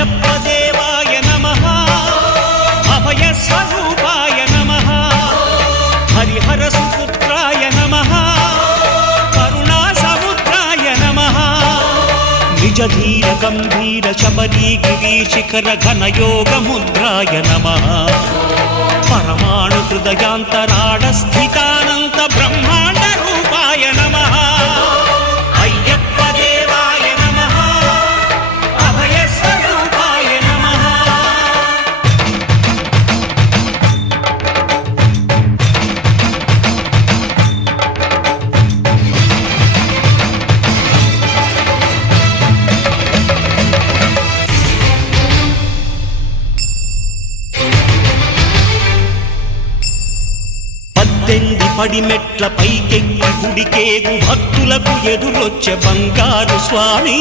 అయ్యప్ప దేవాయ నమః అభయ స్వరూపాయ నమః హరిహర సుపుత్రాయ నమః కరుణా సముద్రాయ నమః నిజ ధీర గంభీర శబరీ గిరి శిఖర ఘన యోగ ముద్రాయ నమః పరమాణు హృదయాంతరాళ స్థితానంత బ్రహ్మాండ రూపాయ నమః అయ్యప్ప దేవాయ నమః అభయ స్వరూపాయ నమః పద్దెంది పడిమెట్ల పైకెక్కి గుడికేగు భక్తులకు ఎదురొచ్చే బంగారు స్వామి